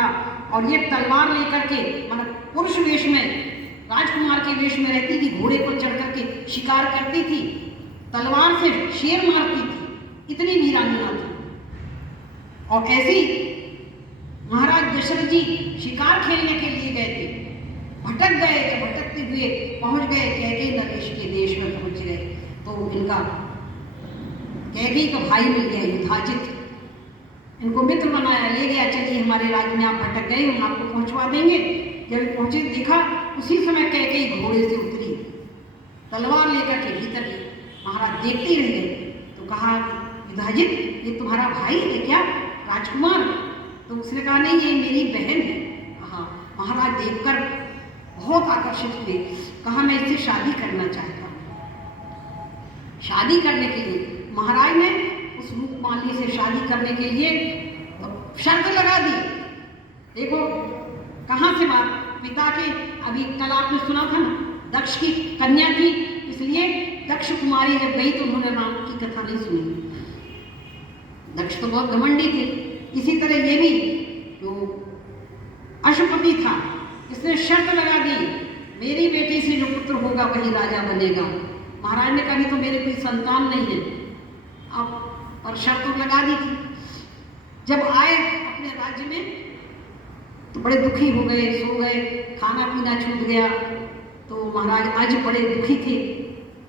था और ये तलवार लेकर के मतलब पुरुष वेश में, राजकुमार के वेश में रहती थी, घोड़े पर चढ़ करके शिकार करती थी, तलवार से शेर मारती थी, इतनी वीरांगना थी। और ऐसी महाराज दशरथ जी शिकार खेलने के लिए गए थे, भटक गए, भटकते हुए पहुंच गए कैकेयी नरेश के देश में पहुंच गए। तो इनका कैकेयी का भाई मिल गया युधाजित, इनको मित्र बनाया, ले गया, चलिए हमारे राज्य में आप भटक गए, हम आपको पहुंचवा देंगे। जब पहुंचे देखा उसी समय कैकेयी घोड़े से उतरी, तलवार लेकर के भीतर गई। महाराज देखते रह गए। तो कहा युधाजित ये तुम्हारा भाई है क्या, राजकुमार? तो उसने कहा नहीं ये मेरी बहन है। कहा महाराज देखकर बहुत आकर्षित हुए, कहा मैं इससे शादी करना चाहता हूँ। शादी करने के लिए महाराज ने उस रूपमाली से शादी करने के लिए तो शर्त लगा दी। देखो कहाँ से बात, पिता के, अभी कल आपने सुना था ना, दक्ष की कन्या थी, इसलिए दक्ष कुमारी जब गई तो उन्होंने राम की कथा नहीं सुनी। दक्ष तो बहुत घमंडी थे। इसी तरह ये भी जो अशुपति था, इसने शर्त लगा दी मेरी बेटी से जो पुत्र होगा वही राजा बनेगा। महाराज ने कहा तो मेरे कोई संतान नहीं है, अब और शर्त लगा दी थी। जब आए अपने राज्य में तो बड़े दुखी हो गए, सो गए, खाना पीना छूट गया। तो महाराज अज बड़े दुखी थे।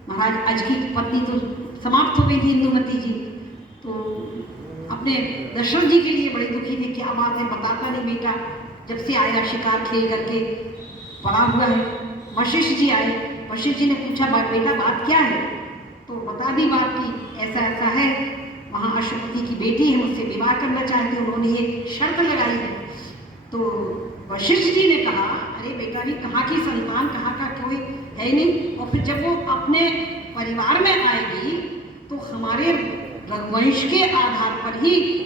महाराज अज की पत्नी तो समाप्त हो गई थी, इंदुमती जी, तो अपने दशरथ जी के लिए बड़े दुखी थे, क्या बात है बताता नहीं बेटा, जब से आया शिकार खेल करके पड़ा हुआ है। वशिष्ठ जी आए, वशिष्ठ जी ने पूछा बेटा बात क्या है? तो बता दी बात की ऐसा ऐसा है, वहाँ अशुपति की बेटी है, मुझसे विवाह करना चाहते, उन्होंने ये शर्त लगाई है। तो वशिष्ठ जी ने कहा अरे बेटा जी कहाँ की संतान, कहाँ का कोई है नहीं, और फिर जब वो अपने परिवार में आएगी तो हमारे रघुवंश के आधार पर ही